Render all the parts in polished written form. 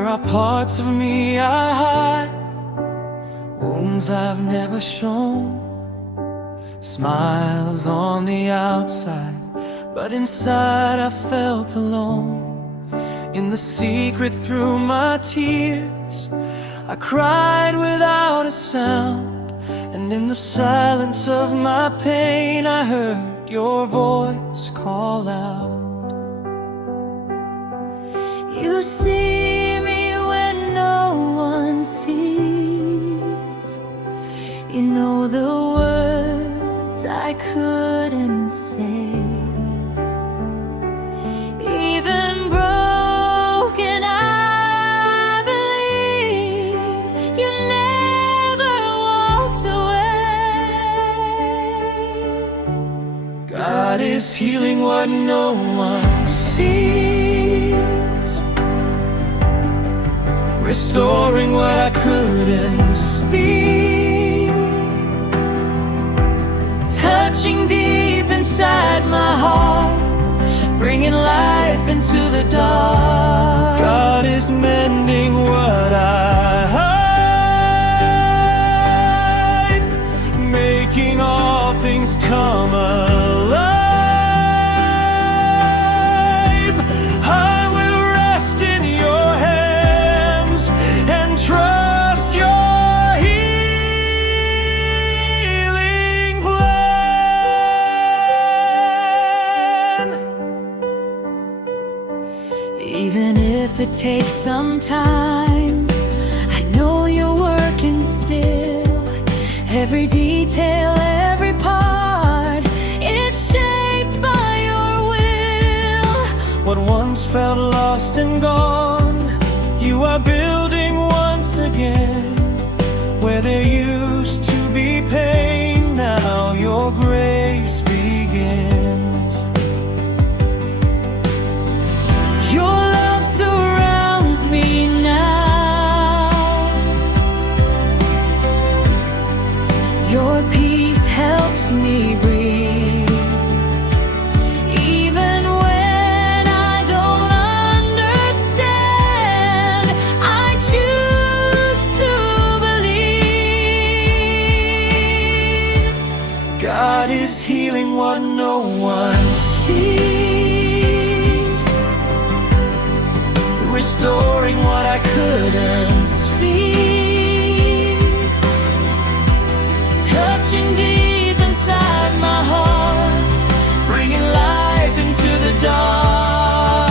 There are parts of me I hide, wounds I've never shown, smiles on the outside, but inside I felt alone. In the secret through my tears, I cried without a sound, and in the silence of my pain I heard your voice call out. You see me when no one sees. You know the words I couldn't say. Even broken, I believe you never walked away. God is healing what no one sees, restoring what I couldn't speak, touching deep inside my heart, bringing life into the dark. God is mending what I hide, making all things come alive. I will rest in your hands and trust your healing plan. Even if it takes some time, I know you're working still. Every detail, every part, it's shaped by your will. What once felt lost and gone, you are building once again. Where there used to be pain, now your grace begins. Your love surrounds me now. Your peace helps me breathe. Even when I don't understand, I choose to believe. God is healing what no one sees, restoring what I couldn't speak, touching deep inside my heart, bringing life into the dark.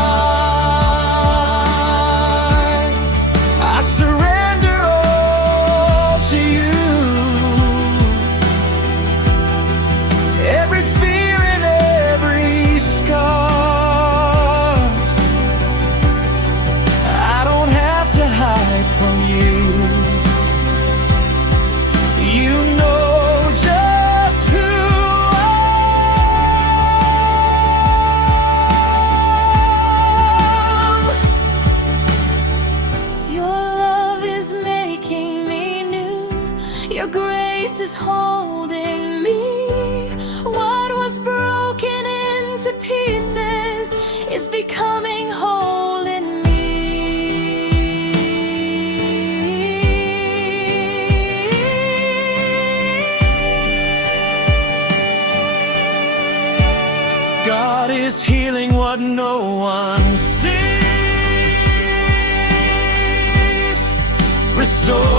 I surrender all to you, every fear and every scar. I don't have to hide from you. You know just who I am. Your love is making me new. Your grace is holding me. What was broken into pieces is becoming whole in me. God is healing what no one sees, restoring